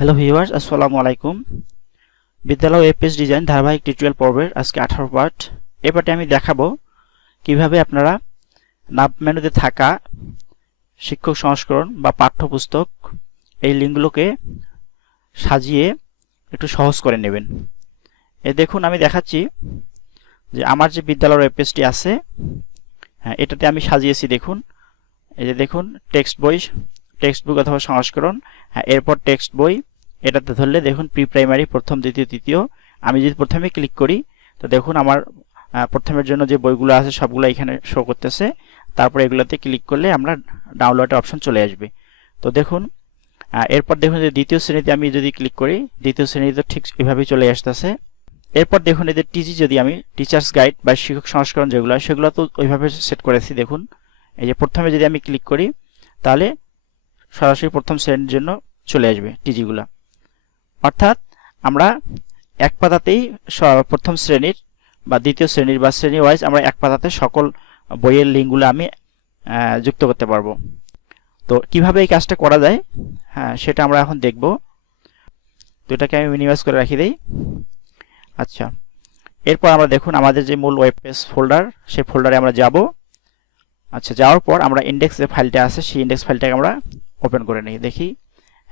Hello viewers আসসালামু আলাইকুম বিদ্যালয় পেজ ডিজাইন ধারাবাহিক টিউটোরিয়াল পর্বের আজকে আঠারো পার্ট এ পার্টে আমি দেখাবো কীভাবে আপনারা নাব মেনুতে থাকা শিক্ষক সংস্করণ বা পাঠ্যপুস্তক এই লিঙ্কগুলোকে সাজিয়ে একটু সহজ করে নেবেন এ দেখুন আমি দেখাচ্ছি যে আমার যে বিদ্যালয়ের পেজটি আছে হ্যাঁ এটাতে আমি সাজিয়েছি দেখুন এই যে দেখুন টেক্সট বই টেক্সট বুক অথবা সংস্করণ হ্যাঁ এরপর টেক্সট বই এটাতে ধরলে দেখুন প্রি প্রাইমারি প্রথম, দ্বিতীয়, তৃতীয়। আমি যদি প্রথমে ক্লিক করি, তো দেখুন আমার প্রথমের জন্য যে বইগুলো আছে সবগুলো এখানে শো করতেছে। তারপরে এগুলোতে ক্লিক করলে আমরা ডাউনলোডের অপশন চলে আসবে। তো দেখুন এরপর দেখুন যে দ্বিতীয় শ্রেণীতে আমি যদি ক্লিক করি, দ্বিতীয় শ্রেণীতে ঠিক এভাবেই চলে আসতেছে। এরপর দেখুন এদের টিজি যদি আমি টিচার্স গাইড বা শিক্ষক সংস্করণ যেগুলো সেগুলো তো ওইভাবে সেট করেছি, দেখুন। এই যে প্রথমে যদি আমি ক্লিক করি, তাহলে সরাসরি প্রথম শ্রেণির জন্য চলে আসবে টিজিগুলা অর্থাৎ আমরা এক পাতাতেই প্রথম শ্রেণির বা দ্বিতীয় শ্রেণির বা শ্রেণি ওয়াইজ আমরা এক পাতাতে সকল বইয়ের লিঙ্কগুলো আমি যুক্ত করতে পারব। তো কীভাবে এই কাজটা করা যায়? হ্যাঁ সেটা আমরা এখন দেখব। তো এটাকে আমি মিনিমাইজ করে রাখি দেই। আচ্ছা। এরপর আমরা দেখুন আমাদের যে মূল ওয়েব পেজ ফোল্ডার সেই ফোল্ডারে আমরা যাব। আচ্ছা যাওয়ার পর আমরা ইন্ডেক্স যে ফাইলটা আছে, সেই ইন্ডেক্স ফাইলটাকে আমরা ওপেন করে নিই। দেখি।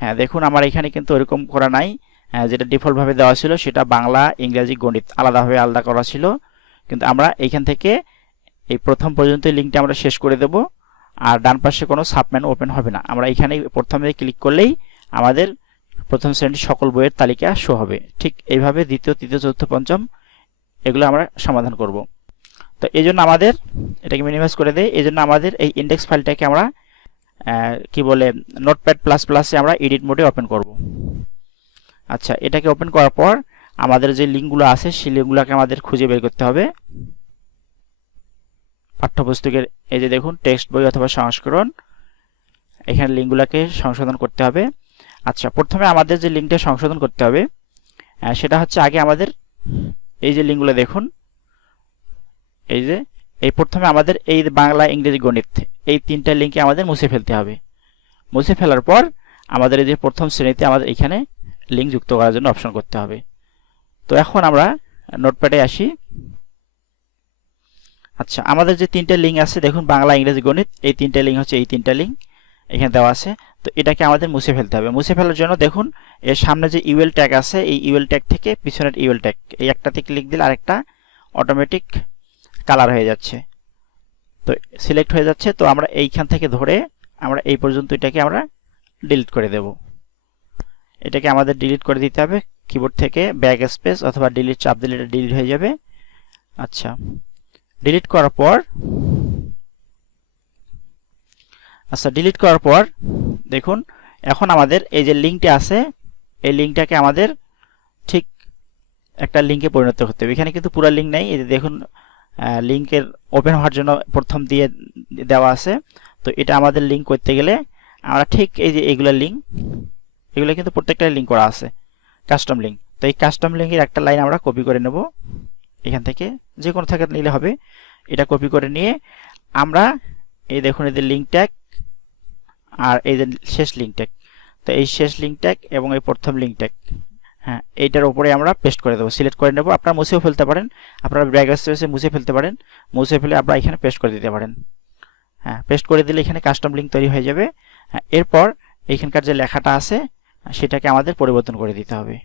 হ্যাঁ দেখুন আমার এখানে কিন্তু ওরকম করা নাই। হ্যাঁ, যেটা ডিফল্টভাবে দেওয়া ছিল সেটা বাংলা ইংরাজি গণিত আলাদাভাবে আলাদা করা ছিল। কিন্তু আমরা এইখান থেকে এই প্রথম পর্যন্ত লিঙ্কটা আমরা শেষ করে দেব। আর ডান পাশে কোনো সাবম্যান ওপেন হবে না। আমরা এখানে প্রথমে ক্লিক করলেই আমাদের প্রথম শ্রেণির সকল বইয়ের তালিকা শো হবে। ঠিক এইভাবে দ্বিতীয় তৃতীয় চতুর্থ পঞ্চম এগুলো আমরা সমাধান করব। তো এই জন্য আমাদের এটাকে মিনিমাইজ করে দেয় এই জন্য আমাদের এই ইন্ডেক্স ফাইলটাকে আমরা কি বলে নোটপ্যাড প্লাস প্লাসে আমরা এডিট মোডে ওপেন করব। আচ্ছা এটাকে ওপেন করার পর আমাদের যে লিঙ্কগুলো আছে, সেই লিঙ্কগুলোকে আমাদের খুঁজে বের করতে হবে। পাঠ্যপুস্তকের, এই যে দেখুন টেক্সট বই অথবা সংস্করণ, এখানে লিঙ্কগুলোকে সংশোধন করতে হবে। আচ্ছা প্রথমে আমাদের যে লিঙ্কটা সংশোধন করতে হবে সেটা হচ্ছে আগে আমাদের এই যে লিঙ্কগুলো দেখুন, এই যে এই প্রথমে আমাদের এই বাংলা ইংরেজি গণিত, এই তিনটা লিঙ্কে আমাদের মুছে ফেলতে হবে। মুছে ফেলার পর আমাদের এই যে প্রথম শ্রেণীতে আমাদের এখানে লিঙ্ক যুক্ত করার জন্য অপশন করতে হবে। তো এখন আমরা নোটপ্যাডে আসি। আচ্ছা আমাদের যে তিনটে লিঙ্ক আছে, দেখুন বাংলা, ইংরেজি, গণিত, এই তিনটে লিঙ্ক হচ্ছে এই তিনটা লিঙ্ক এখানে দেওয়া আছে। তো এটাকে আমাদের মুছে ফেলতে হবে। মুছে ফেলার জন্য দেখুন, এর সামনে যে ইউএল ট্যাগ আছে, এই ইউএল ট্যাগ থেকে পিছনের ইউএল ট্যাগ, এই একটাতে ক্লিক দিলে আরেকটা অটোমেটিক কালার হয়ে যাচ্ছে। তো সিলেক্ট হয়ে যাচ্ছে, তো আমরা এইখান থেকে ধরে আমরা এই পর্যন্ত এটাকে আমরা ডিলিট করে দেব। এটাকে আমাদের ডিলিট করে দিতে হবে কিবোর্ড থেকে ব্যাক স্পেস অথবা ডিলিট চাপ দিলে এটা ডিলিট হয়ে যাবে। আচ্ছা ডিলিট করার পর আচ্ছা ডিলিট করার পর, দেখুন, এখন আমাদের এই যে লিঙ্কটা আছে, এই লিঙ্কটাকে আমাদের ঠিক একটা লিঙ্কে পরিণত করতে হবে। এখানে কিন্তু পুরো লিঙ্ক নেই, এই যে দেখুন লিঙ্কের ওপেন হওয়ার জন্য প্রথম দিয়ে দেওয়া আছে। তো এটা আমাদের লিঙ্ক করতে গেলে আমরা ঠিক এই যে এইগুলো লিঙ্ক এগুলো কিন্তু প্রত্যেকটা লিঙ্ক করা আছে কাস্টম লিঙ্ক তো এই কাস্টম লিঙ্কের একটা লাইন আমরা কপি করে নেব। এখান থেকে যে কোনো থেকে নিলে হবে। এটা কপি করে নিয়ে আমরা এই দেখুন এদের লিঙ্ক ট্যাগ আর এই যে শেষ লিঙ্ক ট্যাগ তো এই শেষ লিঙ্ক ট্যাগ এবং এই প্রথম লিঙ্ক ট্যাগ হ্যাঁ এইটার উপরে আমরা পেস্ট করে দেবো। সিলেক্ট করে নেব আপনারা মুছেও ফেলতে পারেন। আপনারা ব্র্যাক স্পেসে মুছে ফেলতে পারেন। মুছে ফেলে আপনারা এখানে পেস্ট করে দিতে পারেন। হ্যাঁ পেস্ট করে দিলে এখানে কাস্টম লিঙ্ক তৈরি হয়ে যাবে। হ্যাঁ, এরপর এইখানকার যে লেখাটা আছে সেটাকে আমাদের পরিবর্তন করে দিতে হবে।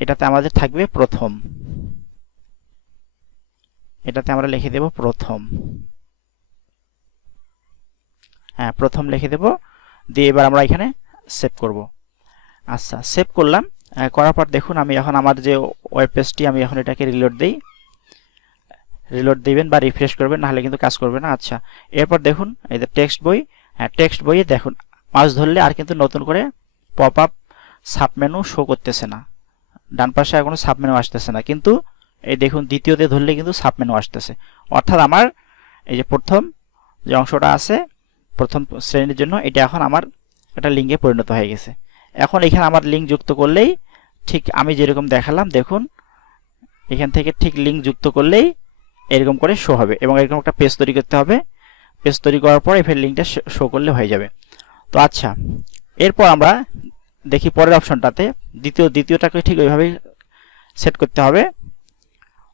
এটাতে আমাদের থাকবে প্রথম। এটাতে আমরা লিখে দেব প্রথম। হ্যাঁ প্রথম লিখে দেব। দিয়ে এবার আমরা এখানে সেভ করব। আচ্ছা সেভ করলাম। করার পর দেখুন, আমি এখন আমার যে ওয়েব পেজটি আমি এখন এটাকে রিলোড দিই। রিলোড দিবেন বা রিফ্রেশ করবেন, নাহলে কিন্তু কাজ করবে না। আচ্ছা এরপর দেখুন, এই যে টেক্সট বই হ্যাঁ টেক্সট বইয়ে দেখুন মাউস ধরলে আর কিন্তু নতুন করে পপ আপ সাবমেনু শো করতেছে না। ডান পাশে আর কোনো সাবমেনু আসতেছে না। কিন্তু এই দেখুন, দ্বিতীয়তে ধরলে কিন্তু সাবমেনু আসতেছে। অর্থাৎ আমার এই যে প্রথম যে অংশটা আছে, প্রথম শ্রেণির জন্য এটা এখন আমার একটা লিঙ্কে পরিণত হয়ে গেছে। এখন এখানে আমার লিঙ্ক যুক্ত করলেই ঠিক আমি যেরকম দেখালাম, দেখুন, এখান থেকে ঠিক লিঙ্ক যুক্ত করলেই এরকম করে শো হবে এবং এরকম একটা পেজ তৈরি করতে হবে। পেজ তৈরি করার পর এফের লিঙ্কটা শো করলে হয়ে যাবে। তো আচ্ছা এরপর আমরা দেখি পরের অপশনটাতে দ্বিতীয়, দ্বিতীয়টাকে ঠিক ওইভাবেই সেট করতে হবে।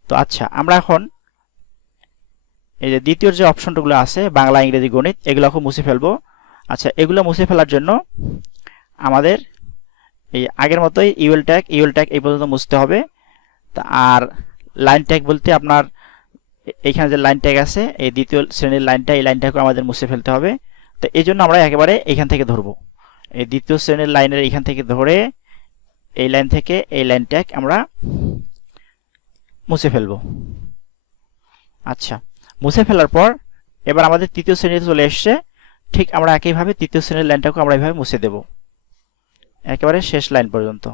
তো আচ্ছা আমরা এখন এই যে দ্বিতীয় যে অপশনগুলো আছে, বাংলা, ইংরেজি, গণিত, এগুলো এগুলোকে মুছে ফেলব। আচ্ছা এগুলো মুছে ফেলার জন্য আমাদের এই আগের মতোই ইউএল ট্যাগ ইউএল ট্যাগ এই পর্যন্ত মুছতে হবে। আর লাইন ট্যাগ বলতে আপনার এইখানে যে লাইন ট্যাগ আছে, এই দ্বিতীয় শ্রেণির লাইনটা, এই লাইনটাকে আমাদের মুছে ফেলতে হবে। তো এই জন্য আমরা একেবারে এখান থেকে ধরবো। এই দ্বিতীয় শ্রেণির লাইনের এখান থেকে ধরে এই লাইন থেকে এই লাইন ট্যাগ আমরা মুছে ফেলব। আচ্ছা মুছে ফেলার পর এবার আমাদের তৃতীয় শ্রেণীতে চলে এসছে। ঠিক আমরা একইভাবে তৃতীয় শ্রেণির লাইনটাকে আমরা এইভাবে মুছে দেব। একেবারে শেষ লাইন পর্যন্ত।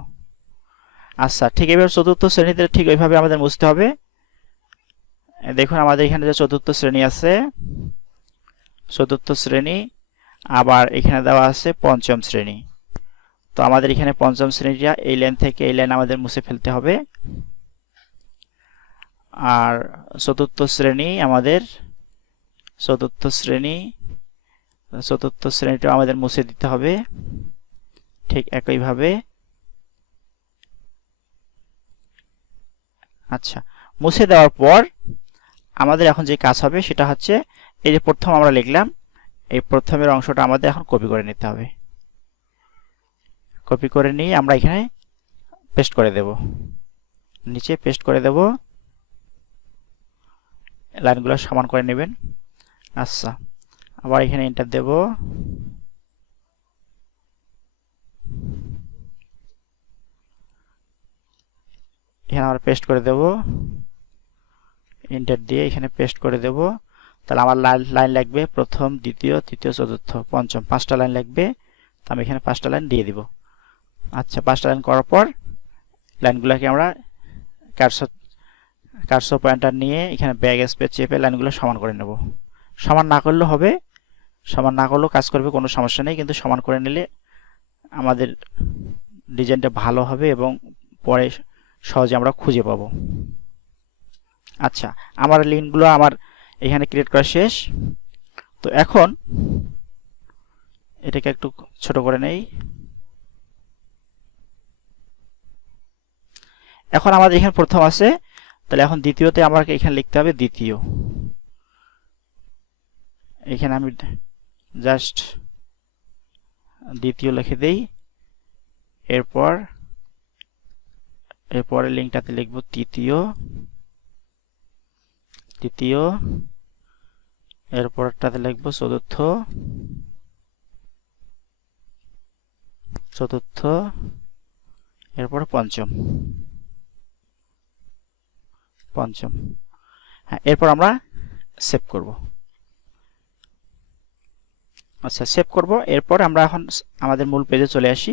আচ্ছা ঠিক এবার চতুর্থ শ্রেণীতে ঠিক ওইভাবে আমাদের মুছতে হবে। দেখুন, আমাদের এখানে যে চতুর্থ শ্রেণি আছে, চতুর্থ শ্রেণি, আবার এখানে দেওয়া আছে পঞ্চম শ্রেণি। তো আমাদের এখানে পঞ্চম শ্রেণীটা এই লাইন থেকে এই লাইন আমাদের মুছে ফেলতে হবে। আর চতুর্থ শ্রেণি আমাদের, চতুর্থ শ্রেণি, চতুর্থ শ্রেণীটা আমাদের মুছে দিতে হবে। ঠিক একইভাবে আচ্ছা মুছে দেওয়ার পর আমাদের এখন যে কাজ হবে সেটা হচ্ছে এই যে প্রথম আমরা লিখলাম, এই প্রথমের অংশটা আমাদের এখন কপি করে নিতে হবে। কপি করে নিয়ে আমরা এখানে পেস্ট করে দেব। নিচে পেস্ট করে দেব। লাইনগুলো সমান করে নেবেন। আচ্ছা আবার এখানে এন্টার দেব। এখানে আমরা পেস্ট করে দেব। এন্টার দিয়ে এখানে পেস্ট করে দেব। তাহলে আমার লাইন লাগবে প্রথম, দ্বিতীয়, তৃতীয়, চতুর্থ, পঞ্চম, পাঁচটা লাইন লাগবে। তো আমি এখানে পাঁচটা লাইন দিয়ে দিব। আচ্ছা পাঁচটা লাইন করার পর লাইনগুলোকে আমরা কারশো কারশো পয়েন্টার নিয়ে এখানে ব্যাগ স্পেস চেপে লাইনগুলো সমান করে নেব। সমান না করলেও হবে। সমান না করলেও কাজ করবে, কোনো সমস্যা নেই। কিন্তু সমান করে নিলে আমাদের ডিজাইনটা ভালো হবে এবং পরে সহজে আমরা খুঁজে পাব। আচ্ছা আমার লিঙ্কগুলো আমার এখানে ক্রিয়েট করা শেষ। তো এখন এটাকে একটু ছোট করে নেই। এখন আমাদের এখানে প্রথম আছে, তাহলে এখন দ্বিতীয়তে আমাকে এখানে লিখতে হবে দ্বিতীয়। এখানে আমি জাস্ট দ্বিতীয় লিখে দেই, এরপর এরপরে লিঙ্কটাতে লিখব তৃতীয় তৃতীয় এরপরটাতে লিখব চতুর্থ চতুর্থ, এরপর পঞ্চম পঞ্চম। হ্যাঁ এরপর আমরা সেভ করব। আচ্ছা সেভ করব। এরপর আমরা এখন আমাদের মূল পেজে চলে আসি।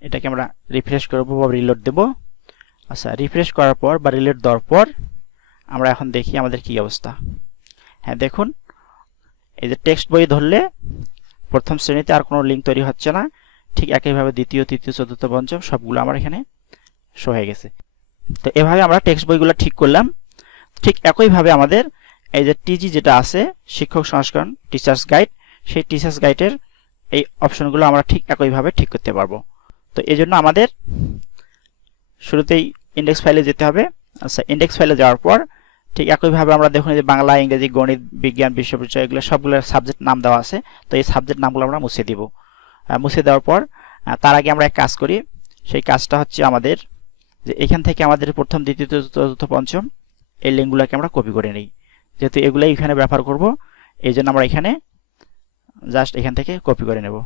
এটাকে আমরা রিফ্রেশ করব বা রিলোড দেব। আচ্ছা রিফ্রেশ করার পর বা রিলেট দেওয়ার পর আমরা এখন দেখি আমাদের কি অবস্থা। হ্যাঁ দেখুন, এই যে টেক্সট বই ধরলে প্রথম শ্রেণীতে আর কোনো লিঙ্ক তৈরি হচ্ছে না। ঠিক একইভাবে দ্বিতীয়, তৃতীয়, চতুর্থ, পঞ্চম সবগুলো আমার এখানে শো হয়ে গেছে। তো এভাবে আমরা টেক্সট বইগুলো ঠিক করলাম। ঠিক একইভাবে আমাদের এই যে টিজি যেটা আছে, শিক্ষক সংস্করণ টিচার্স গাইড সেই টিচার্স গাইডের এই অপশনগুলো আমরা ঠিক একইভাবে ঠিক করতে পারব। তো এই জন্য আমাদের শুরুতেই ইন্ডেক্স ফাইলে যেতে হবে। আচ্ছা ইন্ডেক্স ফাইলে যাওয়ার পর ঠিক একইভাবে আমরা দেখুন যে বাংলা, ইংরেজি, গণিত, বিজ্ঞান বিশ্ব পরিচয় এগুলো সবগুলো সাবজেক্ট নাম দেওয়া আছে। তো এই সাবজেক্ট নামগুলো আমরা মুছে দিব। মুছে দেওয়ার পর তার আগে আমরা এক কাজ করি। সেই কাজটা হচ্ছে আমাদের যে এখান থেকে আমাদের প্রথম, দ্বিতীয়, চতুর্থ পঞ্চম এই লিঙ্কগুলোকে আমরা কপি করে নিই। যেহেতু এগুলাই এখানে ব্যবহার করব, এই জন্য আমরা এখানে জাস্ট এখান থেকে কপি করে নেব।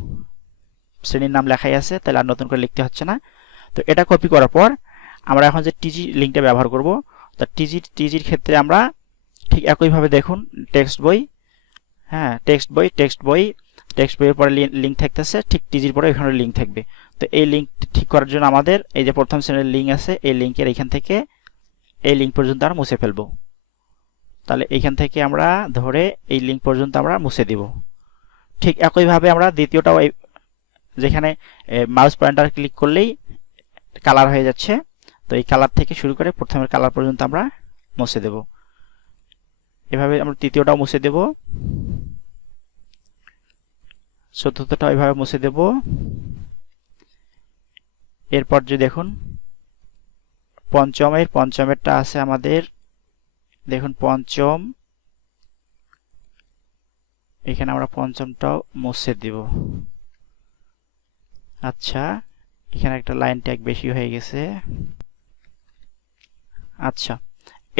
শ্রেণির নাম লেখাই আছে, তাহলে আর নতুন করে লিখতে হচ্ছে না। তো এটা কপি করার পর আমরা এখন যে টিজি লিঙ্কটা ব্যবহার করব, তা টিজি টিজির ক্ষেত্রে আমরা ঠিক একইভাবে দেখুন টেক্সট বই হ্যাঁ টেক্সট বই টেক্সট বই টেক্সট বইয়ের পরে লিঙ্ক থাকতেছে, ঠিক টিজির পরে এখানে লিঙ্ক থাকবে। তো এই লিঙ্ক ঠিক করার জন্য আমাদের এই যে প্রথম শ্রেণির লিঙ্ক আছে, এই লিঙ্কের এখান থেকে এই লিঙ্ক পর্যন্ত আমরা মুছে ফেলব। তাহলে এইখান থেকে আমরা ধরে এই লিঙ্ক পর্যন্ত আমরা মুছে দিব। ঠিক একইভাবে আমরা দ্বিতীয়টাও যেখানে মাউস পয়েন্টার ক্লিক করলেই কালার হয়ে যাচ্ছে। তো এই কালার থেকে শুরু করে প্রথমের কালার পর্যন্ত আমরা মুছে দেব। এভাবে আমরা তৃতীয়টাও মুছে দেব। চতুর্থটা এভাবে মুছে দেব। এরপর যে দেখুন, পঞ্চমের, পঞ্চমেরটা আছে আমাদের। দেখুন, পঞ্চম। এখানে আমরা পঞ্চমটাও মুছে দিব। আচ্ছা এখানে একটা লাইন ট্যাগ বেশি হয়ে গেছে। আচ্ছা।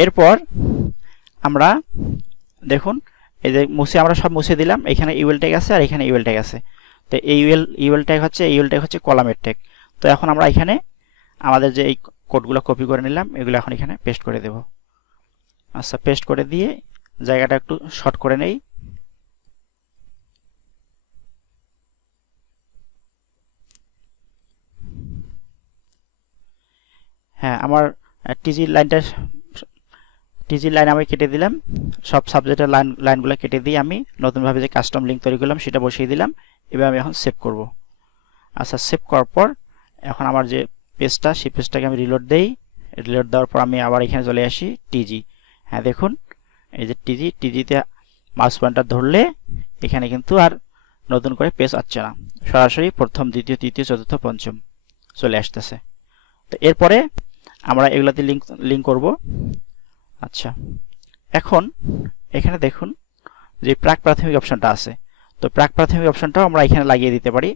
এরপর আমরা দেখুন, এই যে মুছে আমরা সব মুছে দিলাম, এখানে ইউএল ট্যাগ আছে আর এখানে ইউএল ট্যাগ আছে। তো এই ইউএল ইউএল ট্যাগ হচ্ছে ইউএল ট্যাগ হচ্ছে কলামের ট্যাগ তো এখন আমরা এখানে আমাদের যে এই কোডগুলো কপি করে নিলাম, এগুলো এখন এখানে পেস্ট করে দেব। আচ্ছা পেস্ট করে দিয়ে জায়গাটা একটু শর্ট করে নেই। হ্যাঁ আমার টিজি লাইনটা টিজি লাইন আমি কেটে দিলাম। সব সাবজেক্টের লাইন লাইনগুলো কেটে দিয়ে আমি নতুনভাবে যে কাস্টম লিঙ্ক তৈরি করলাম, সেটা বসিয়ে দিলাম। এবার আমি এখন সেভ করব। আচ্ছা সেভ করার পর এখন আমার যে পেজটা সেই পেজটাকে আমি রিলোড দেই। রিলোড দেওয়ার পর আমি আবার এখানে চলে আসি টিজি হ্যাঁ দেখুন, এই যে টিজি টিজিতে মাউস পয়েন্টটা ধরলে এখানে কিন্তু আর নতুন করে পেজ আসছে না। সরাসরি প্রথম, দ্বিতীয়, তৃতীয়, চতুর্থ, পঞ্চম চলে আসতেছে। তো এরপরে আমরা এগুলাতে লিঙ্ক লিঙ্ক করব। আচ্ছা এখন এখানে দেখুন যে প্রাক প্রাথমিক অপশনটা আছে। তো প্রাক প্রাথমিক অপশনটাও আমরা এখানে লাগিয়ে দিতে পারি।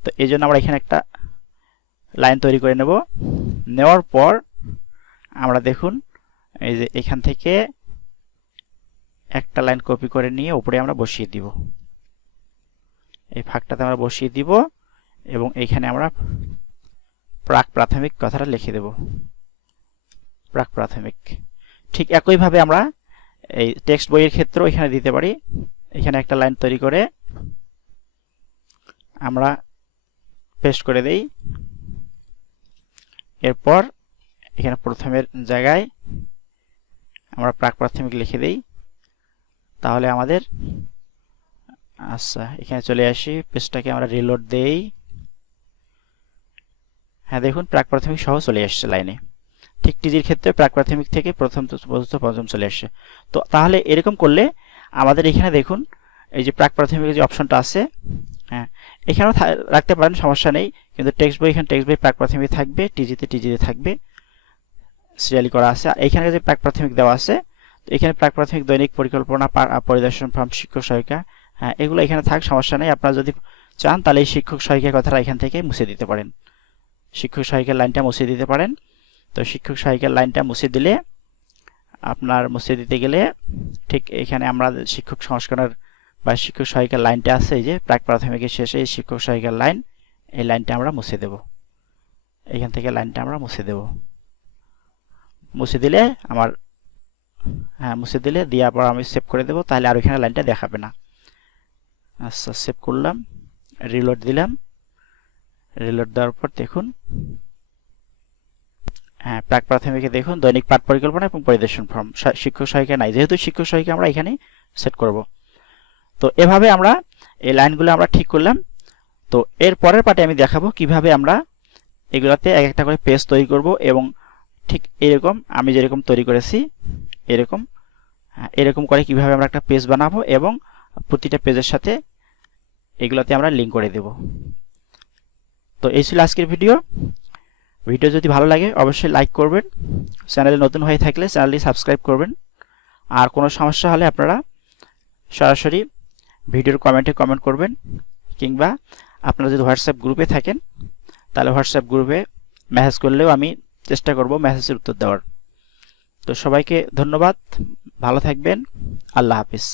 তো এই জন্য আমরা এখানে একটা লাইন তৈরি করে নেব। নেওয়ার পর আমরা দেখুন এই যে এখান থেকে একটা লাইন কপি করে নিয়ে উপরে আমরা বসিয়ে দিব। এই ফাঁকটাতে আমরা বসিয়ে দিব এবং এইখানে আমরা প্রাক প্রাথমিক কথাটা লিখে দেব। প্রাক প্রাথমিক ঠিক একইভাবে আমরা এই টেক্সট বইয়ের ক্ষেত্রেও এখানে দিতে পারি। এখানে একটা লাইন তৈরি করে আমরা পেস্ট করে দেই। এরপর এখানে প্রথমের জায়গায় আমরা প্রাক প্রাথমিক লিখে দেই। তাহলে আমাদের আচ্ছা এখানে চলে আসি। পেজটাকে আমরা রিলোড দেই। হ্যাঁ দেখুন, প্রাক প্রাথমিক সহ চলে আসছে লাইনে। ঠিক টিজির ক্ষেত্রে প্রাক প্রাথমিক থেকে প্রথম চতুর্থ পঞ্চম চলে আসছে তো তাহলে এরকম করলে আমাদের এখানে দেখুন, এই যে প্রাক প্রাথমিক যে অপশনটা আছে হ্যাঁ এখানেও রাখতে পারেন, সমস্যা নেই। কিন্তু টেক্সট বই, এখানে টেক্সট বই প্রাক প্রাথমিক থাকবে, টিজিতে টিজিতে থাকবে। সিরিয়ালি করা আছে। এখানে যে প্রাক প্রাথমিক দেওয়া আছে, তো এখানে প্রাক প্রাথমিক দৈনিক পরিকল্পনা পরিদর্শন ফর্ম, শিক্ষক সহায়িকা হ্যাঁ এগুলো এখানে থাক, সমস্যা নেই। আপনারা যদি চান, তাহলে এই শিক্ষক সহায়িকার কথাটা এখান থেকে মুছে দিতে পারেন। শিক্ষক সহায়িকার লাইনটা মুছে দিতে পারেন। তো শিক্ষক সহায়িকার লাইনটা মুছে দিলে আপনার মুছে দিতে গেলে ঠিক এখানে আমরা শিক্ষক সংস্করণের বা শিক্ষক সহায়িকার লাইনটা আছে এই যে, প্রাক প্রাথমিকের শেষে শিক্ষক সহায়িকার লাইন, এই লাইনটা আমরা মুছে দেব। এখান থেকে লাইনটা আমরা মুছে দেব। মুছে দিলে আমার হ্যাঁ মুছে দিলে দেওয়ার পর আমি সেভ করে দেবো, তাহলে আর ওইখানে লাইনটা দেখাবে না। আচ্ছা সেভ করলাম রিলোড দিলাম। রিলোড দেওয়ার পর দেখুন হ্যাঁ প্রাক প্রাথমিকে দেখুন দৈনিক পাঠ পরিকল্পনা এবং পরিদর্শন ফর্ম। শিক্ষক সহায়িকা নাই। যেহেতু শিক্ষক সহায়িকা আমরা এখানে সেট করব। তো এভাবে আমরা এই লাইনগুলো আমরা ঠিক করলাম। তো এর পরের পার্টে আমি দেখাবো কীভাবে আমরা এগুলাতে এক একটা করে পেজ তৈরি করব এবং ঠিক এরকম আমি যেরকম তৈরি করেছি এরকম হ্যাঁ, এরকম করে কীভাবে আমরা একটা পেজ বানাবো এবং প্রতিটা পেজের সাথে এগুলাতে আমরা লিঙ্ক করে দেব। তো এই ছিল আজকের ভিডিও। ভিডিও যদি ভালো লাগে, অবশ্যই লাইক করবেন। চ্যানেলে নতুন হয়ে থাকলে চ্যানেলটি সাবস্ক্রাইব করবেন। আর কোনো সমস্যা হলে আপনারা সরাসরি ভিডিওর কমেন্টে কমেন্ট করবেন। কিংবা আপনারা যদি হোয়াটসঅ্যাপ গ্রুপে থাকেন, তাহলে হোয়াটসঅ্যাপ গ্রুপে মেসেজ করলেও আমি চেষ্টা করব মেসেজের উত্তর দেওয়ার। তো সবাইকে ধন্যবাদ। ভালো থাকবেন। আল্লাহ হাফিজ।